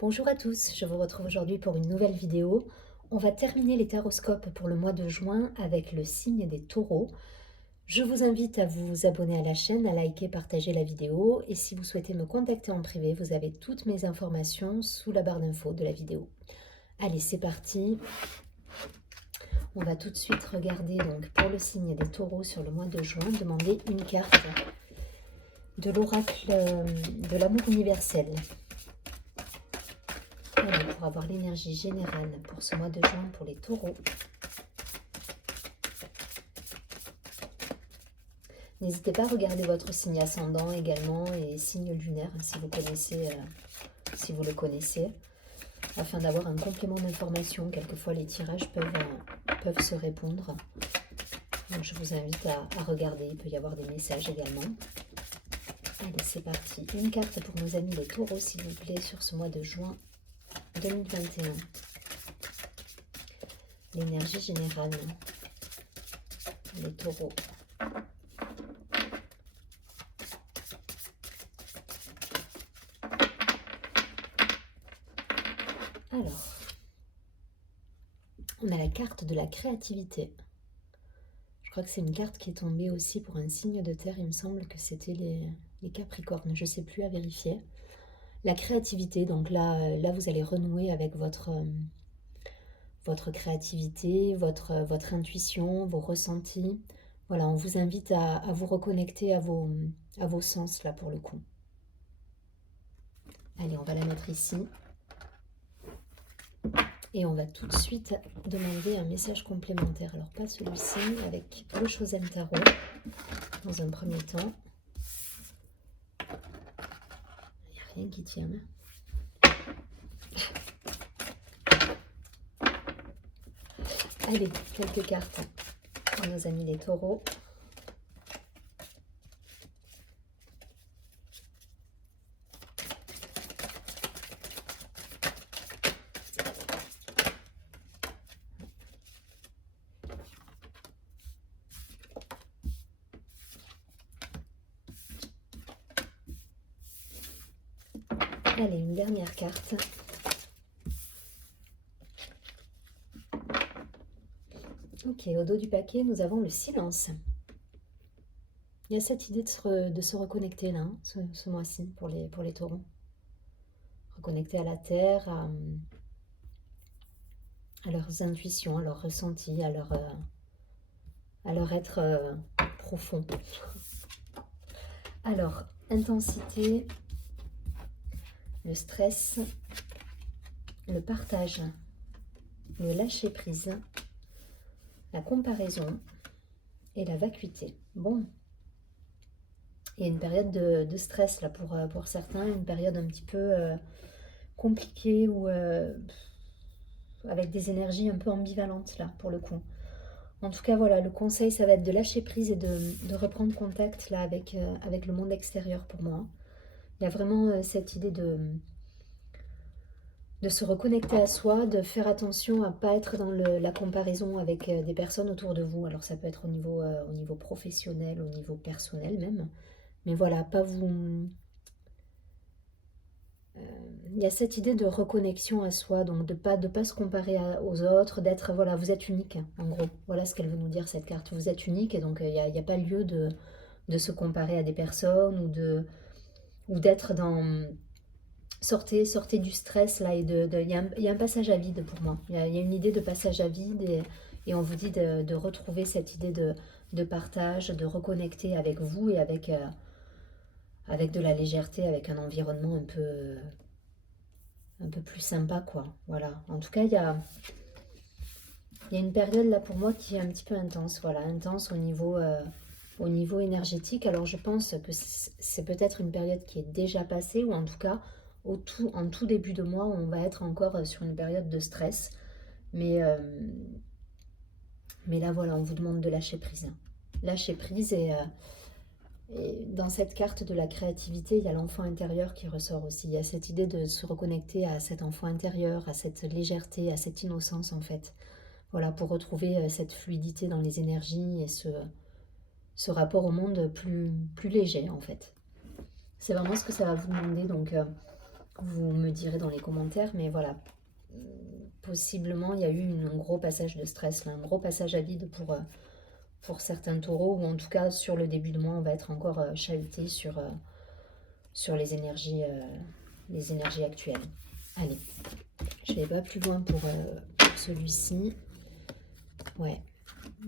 Bonjour à tous, je vous retrouve aujourd'hui pour une nouvelle vidéo. On va terminer les taroscopes pour le mois de juin avec le signe des taureaux. Je vous invite à vous abonner à la chaîne, à liker, partager la vidéo et si vous souhaitez me contacter en privé, vous avez toutes mes informations sous la barre d'infos de la vidéo. Allez, c'est parti. On va tout de suite regarder donc pour le signe des taureaux sur le mois de juin, demander une carte de l'oracle de l'amour universel. Voilà, pour avoir l'énergie générale pour ce mois de juin pour les taureaux. N'hésitez pas à regarder votre signe ascendant également et signe lunaire si vous connaissez, si vous le connaissez, afin d'avoir un complément d'information. Quelquefois les tirages peuvent se répondre. Donc je vous invite à regarder, il peut y avoir des messages également. Allez, c'est parti. Une carte pour nos amis les taureaux, s'il vous plaît, sur ce mois de juin 2021. L'énergie générale, les taureaux. Alors, on a la carte de la créativité. Je crois que c'est une carte qui est tombée aussi pour un signe de terre. Il me semble que c'était les Capricornes, je ne sais plus, à vérifier. La créativité, donc là vous allez renouer avec votre créativité, votre intuition, vos ressentis. Voilà, on vous invite à vous reconnecter à vos sens, là, pour le coup. Allez, on va la mettre ici. Et on va tout de suite demander un message complémentaire. Alors, pas celui-ci, avec le Chosen Tarot, dans un premier temps. Il n'y a rien qui tient. Allez, quelques cartes pour nos amis les taureaux. Allez, une dernière carte. Ok, au dos du paquet, nous avons le silence. Il y a cette idée de se reconnecter là, hein, ce mois-ci, pour les taureaux. Reconnecter à la terre, à leurs intuitions, à leurs ressentis, à leur être profond. Alors, intensité, le stress, le partage, le lâcher-prise, la comparaison et la vacuité. Bon, il y a une période de stress là pour certains, une période un petit peu compliquée ou avec des énergies un peu ambivalentes là pour le coup. En tout cas, voilà, le conseil, ça va être de lâcher prise et de reprendre contact là avec le monde extérieur pour moi. Il y a vraiment cette idée de se reconnecter à soi, de faire attention à ne pas être dans la comparaison avec des personnes autour de vous. Alors ça peut être au niveau professionnel, au niveau personnel même. Mais voilà, pas vous... il y a cette idée de reconnexion à soi, donc de pas se comparer aux autres, d'être, voilà, vous êtes unique, en gros. Voilà ce qu'elle veut nous dire, cette carte. Vous êtes unique et donc il n'y a pas lieu de se comparer à des personnes ou d'être dans... Sortez du stress là et il y a un passage à vide pour moi. Il y a une idée de passage à vide et on vous dit de retrouver cette idée de partage, de reconnecter avec vous et avec de la légèreté, avec un environnement un peu plus sympa quoi. Voilà. En tout cas, il y a une période là pour moi qui est un petit peu intense. Voilà, intense au niveau énergétique. Alors je pense que c'est peut-être une période qui est déjà passée ou en tout cas en tout début de mois, on va être encore sur une période de stress. Mais là, voilà, on vous demande de lâcher prise. Lâcher prise et dans cette carte de la créativité, il y a l'enfant intérieur qui ressort aussi. Il y a cette idée de se reconnecter à cet enfant intérieur, à cette légèreté, à cette innocence en fait. Voilà, pour retrouver cette fluidité dans les énergies et ce rapport au monde plus léger en fait. C'est vraiment ce que ça va vous demander. Donc Vous me direz dans les commentaires, mais voilà, possiblement il y a eu un gros passage de stress, là, un gros passage à vide pour certains taureaux, ou en tout cas sur le début de mois, on va être encore chahuté sur les énergies actuelles. Allez, je vais pas plus loin pour celui-ci. Ouais.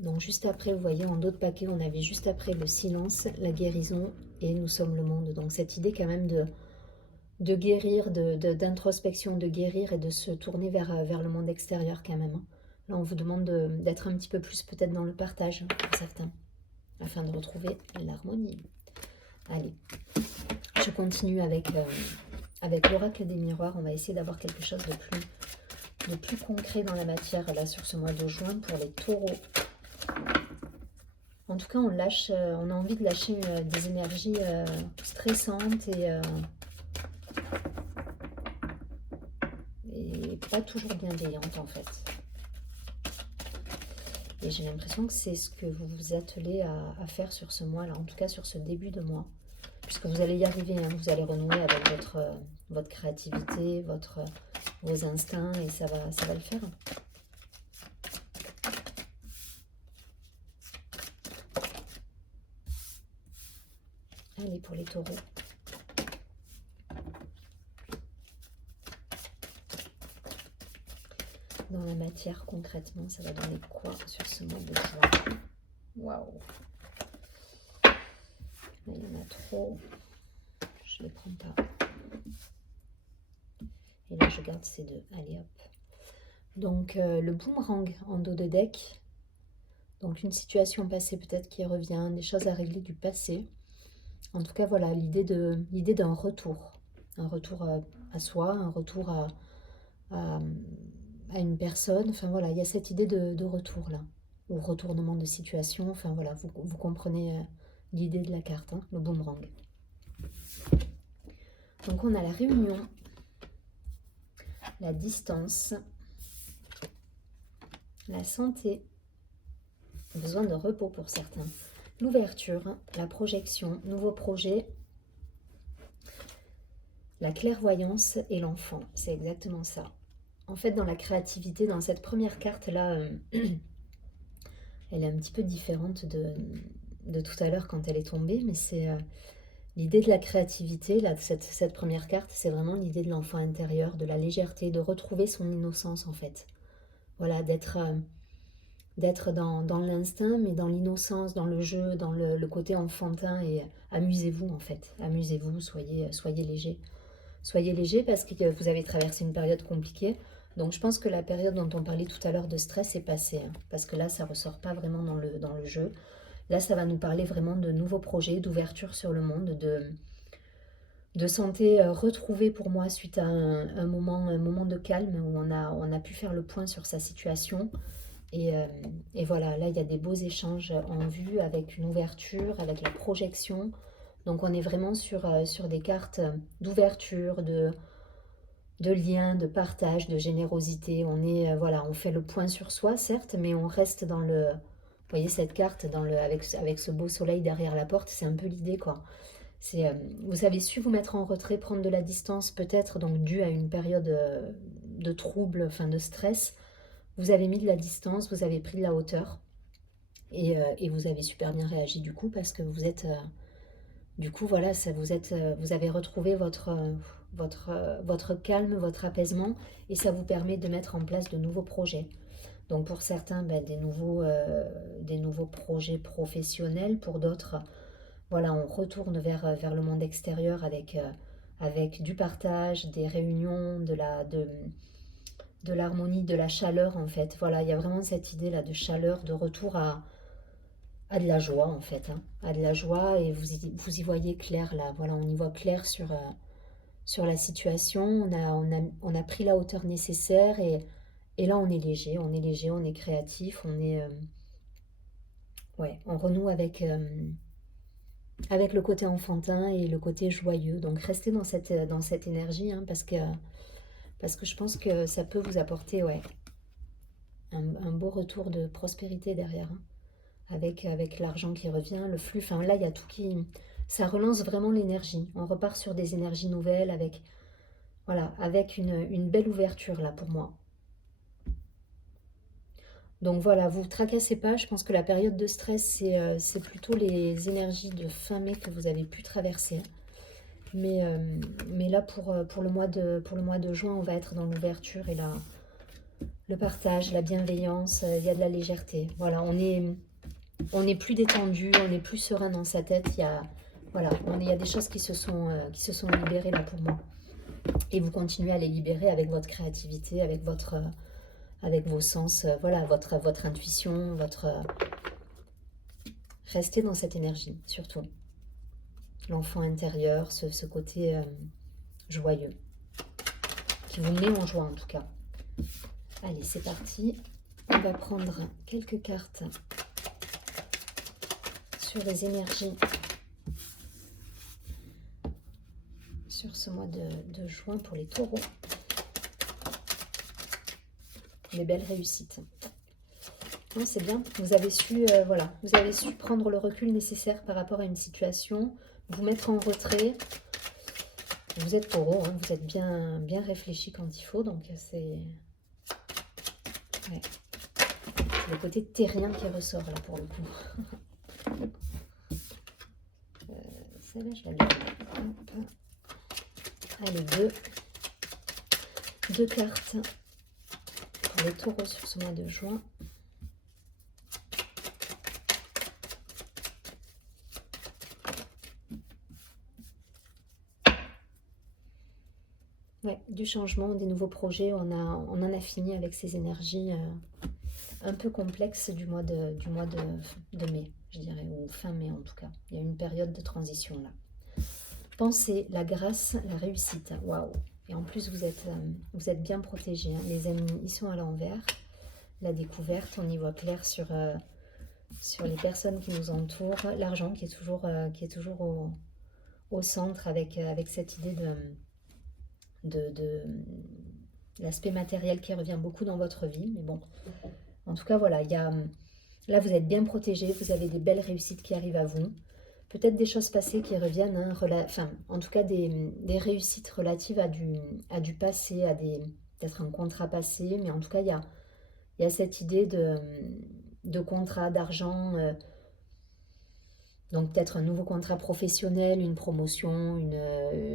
Donc juste après, vous voyez, en dos de paquet, on avait juste après le silence, la guérison, et nous sommes le monde. Donc cette idée quand même de guérir, d'introspection, de guérir et de se tourner vers le monde extérieur quand même. Là, on vous demande d'être un petit peu plus peut-être dans le partage, pour certains, afin de retrouver l'harmonie. Allez, je continue avec l'oracle des miroirs. On va essayer d'avoir quelque chose de plus concret dans la matière, là, sur ce mois de juin, pour les taureaux. En tout cas, on a envie de lâcher des énergies stressantes et pas toujours bienveillantes en fait. Et j'ai l'impression que c'est ce que vous vous attelez à faire sur ce mois-là, en tout cas sur ce début de mois. Puisque vous allez y arriver, hein, vous allez renouer avec votre créativité, vos instincts, et ça va le faire. Allez, pour les taureaux. Dans la matière, concrètement, ça va donner quoi sur ce mois de juin? Waouh! Il y en a trop. Je ne les prends pas. Et là, je garde ces deux. Allez, hop. Donc, le boomerang en dos de deck. Donc, une situation passée peut-être qui revient, des choses à régler du passé. En tout cas, voilà, l'idée d'un retour. Un retour à soi, un retour à une personne. Enfin, voilà, il y a cette idée de retour, là. Ou retournement de situation. Enfin, voilà, vous comprenez l'idée de la carte, hein, le boomerang. Donc, on a la réunion, la distance, la santé, besoin de repos pour certains, l'ouverture, la projection, nouveaux projets, la clairvoyance et l'enfant. C'est exactement ça. En fait, dans la créativité, dans cette première carte-là, elle est un petit peu différente de tout à l'heure quand elle est tombée, mais c'est l'idée de la créativité, là, cette première carte, c'est vraiment l'idée de l'enfant intérieur, de la légèreté, de retrouver son innocence en fait. Voilà, d'être dans l'instinct, mais dans l'innocence, dans le jeu, dans le côté enfantin, et amusez-vous en fait. Amusez-vous, soyez léger. Soyez léger parce que vous avez traversé une période compliquée. Donc je pense que la période dont on parlait tout à l'heure de stress est passée, hein, parce que là, ça ne ressort pas vraiment dans le jeu. Là, ça va nous parler vraiment de nouveaux projets, d'ouverture sur le monde, de santé retrouvée pour moi suite à un moment de calme où on a pu faire le point sur sa situation. Et voilà, là, il y a des beaux échanges en vue avec une ouverture, avec la projection. Donc, on est vraiment sur des cartes d'ouverture, de lien, de partage, de générosité. Voilà, on fait le point sur soi, certes, mais on reste dans le... Vous voyez cette carte avec ce beau soleil derrière la porte, c'est un peu l'idée, quoi. Vous avez su vous mettre en retrait, prendre de la distance, peut-être, donc dû à une période de trouble, enfin de stress. Vous avez mis de la distance, vous avez pris de la hauteur et vous avez super bien réagi du coup parce que vous êtes... du coup, voilà, vous avez retrouvé votre calme, votre apaisement et ça vous permet de mettre en place de nouveaux projets. Donc pour certains, des nouveaux projets professionnels. Pour d'autres, voilà, on retourne vers le monde extérieur avec du partage, des réunions, de l'harmonie, de la chaleur en fait. Voilà, il y a vraiment cette idée là de chaleur, de retour à de la joie en fait, hein, à de la joie et vous y voyez clair là. Voilà, on y voit clair sur la situation. On a pris la hauteur nécessaire et là on est léger, on est créatif, on renoue avec le côté enfantin et le côté joyeux. Donc restez dans cette énergie hein, parce que je pense que ça peut vous apporter un beau retour de prospérité derrière, hein, avec l'argent qui revient, le flux, enfin là il y a tout qui... Ça relance vraiment l'énergie, on repart sur des énergies nouvelles avec Voilà, avec une belle ouverture là pour moi. Donc voilà, vous ne tracassez pas, je pense que la période de stress, c'est plutôt les énergies de fin mai que vous avez pu traverser. Mais là, pour le mois de juin, on va être dans l'ouverture et le partage, la bienveillance, il y a de la légèreté. Voilà, on est plus détendu, on est plus serein dans sa tête. Voilà, il y a des choses qui se sont libérées là pour moi. Et vous continuez à les libérer avec votre créativité, avec vos sens, voilà, votre intuition, restez dans cette énergie, surtout. L'enfant intérieur, ce côté joyeux, qui vous met en joie en tout cas. Allez, c'est parti. On va prendre quelques cartes sur les énergies sur ce mois de juin pour les taureaux. Les belles réussites. C'est bien, vous avez su, voilà, vous avez su prendre le recul nécessaire par rapport à une situation, vous mettre en retrait. Vous êtes taureau, hein, vous êtes bien réfléchi quand il faut, donc c'est le côté terrien qui ressort là pour le coup. Celle-là, je la lève. Allez, deux cartes pour les taureaux sur ce mois de juin. Ouais, du changement, des nouveaux projets, on en a fini avec ces énergies un peu complexes du mois de mai, je dirais, ou fin mai en tout cas. Il y a une période de transition là. Pensez, la grâce, la réussite, waouh! Et en plus, vous êtes bien protégés, hein. Les ennemis, ils sont à l'envers. La découverte, on y voit clair sur les personnes qui nous entourent. L'argent qui est toujours au centre avec cette idée de l'aspect matériel qui revient beaucoup dans votre vie. Mais bon, en tout cas, voilà, là, vous êtes bien protégés, vous avez des belles réussites qui arrivent à vous. Peut-être des choses passées qui reviennent, hein, enfin, en tout cas, des réussites relatives à du passé, peut-être un contrat passé, mais en tout cas, il y a cette idée de contrat, d'argent, donc peut-être un nouveau contrat professionnel, une promotion,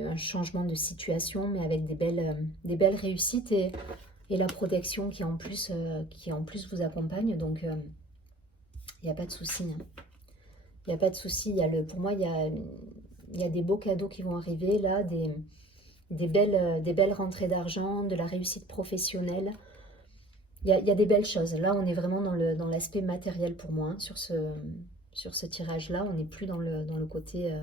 un changement de situation, mais avec des belles réussites et la protection qui en plus vous accompagne. Donc il n'y a pas de souci. Hein. Il n'y a pas de souci. Pour moi, il y a des beaux cadeaux qui vont arriver là, des belles rentrées d'argent, de la réussite professionnelle. Il y a des belles choses. Là, on est vraiment dans l'aspect matériel pour moi, hein, sur ce tirage-là. On n'est plus dans le côté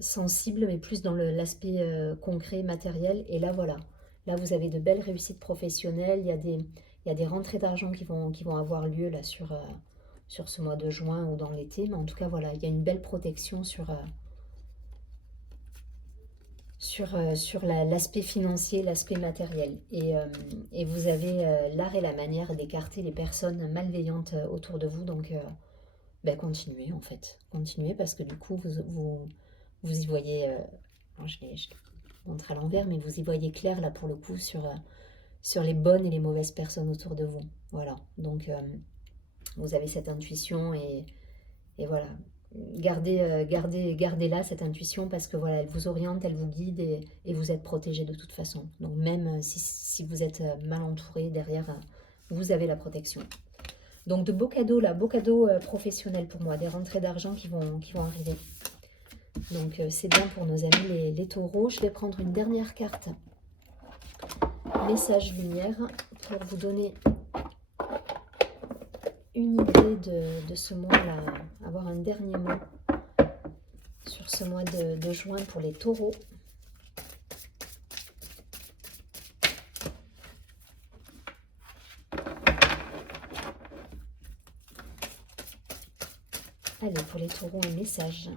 sensible, mais plus dans l'aspect concret, matériel. Et là, voilà. Là, vous avez de belles réussites professionnelles. Il y a des rentrées d'argent qui vont avoir lieu là sur ce mois de juin ou dans l'été. Mais en tout cas, voilà, il y a une belle protection sur l'aspect financier, l'aspect matériel. Et vous avez l'art et la manière d'écarter les personnes malveillantes autour de vous. Donc, continuez en fait. Continuez parce que du coup, vous y voyez... alors je l'ai montré à l'envers, mais vous y voyez clair là pour le coup sur les bonnes et les mauvaises personnes autour de vous. Voilà. Donc, vous avez cette intuition et voilà. Gardez-la, cette intuition, parce que voilà, elle vous oriente, elle vous guide et vous êtes protégé de toute façon. Donc même si vous êtes mal entouré, derrière, vous avez la protection. Donc de beaux cadeaux là, beaux cadeaux professionnels pour moi, des rentrées d'argent qui vont arriver. Donc c'est bien pour nos amis les taureaux. Je vais prendre une dernière carte. Message lumière pour vous donner une idée de ce mois-là, avoir un dernier mot sur ce mois de juin pour les taureaux. Allez, pour les taureaux, un message.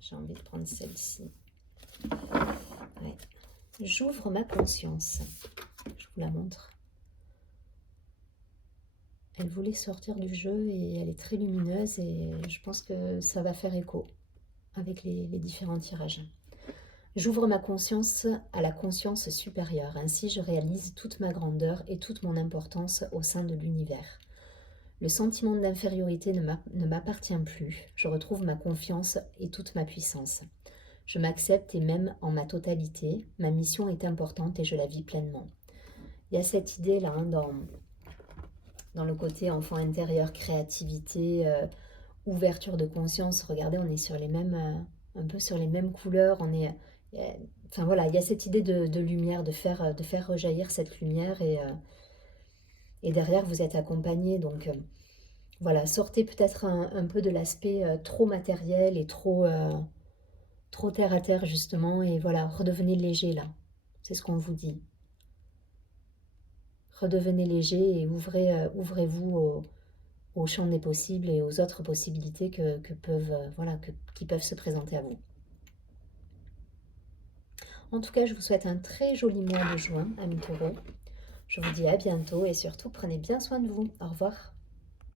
J'ai envie de prendre celle-ci. Ouais. J'ouvre ma conscience. Je vous la montre. Elle voulait sortir du jeu et elle est très lumineuse et je pense que ça va faire écho avec les différents tirages. J'ouvre ma conscience à la conscience supérieure. Ainsi, je réalise toute ma grandeur et toute mon importance au sein de l'univers. Le sentiment d'infériorité ne m'appartient plus. Je retrouve ma confiance et toute ma puissance. Je m'accepte et m'aime en ma totalité. Ma mission est importante et je la vis pleinement. Il y a cette idée-là hein, dans le côté enfant intérieur, créativité, ouverture de conscience. Regardez, on est sur les mêmes, un peu sur les mêmes couleurs. Enfin voilà, il y a cette idée de lumière, de faire rejaillir cette lumière et derrière vous êtes accompagné. Donc voilà, sortez peut-être un peu de l'aspect trop matériel et trop terre à terre justement. Et voilà, redevenez léger là. C'est ce qu'on vous dit. Redevenez léger et ouvrez-vous au champ des possibles et aux autres possibilités qui peuvent se présenter à vous. En tout cas, je vous souhaite un très joli mois de juin, amis taureaux. Je vous dis à bientôt et surtout, prenez bien soin de vous. Au revoir.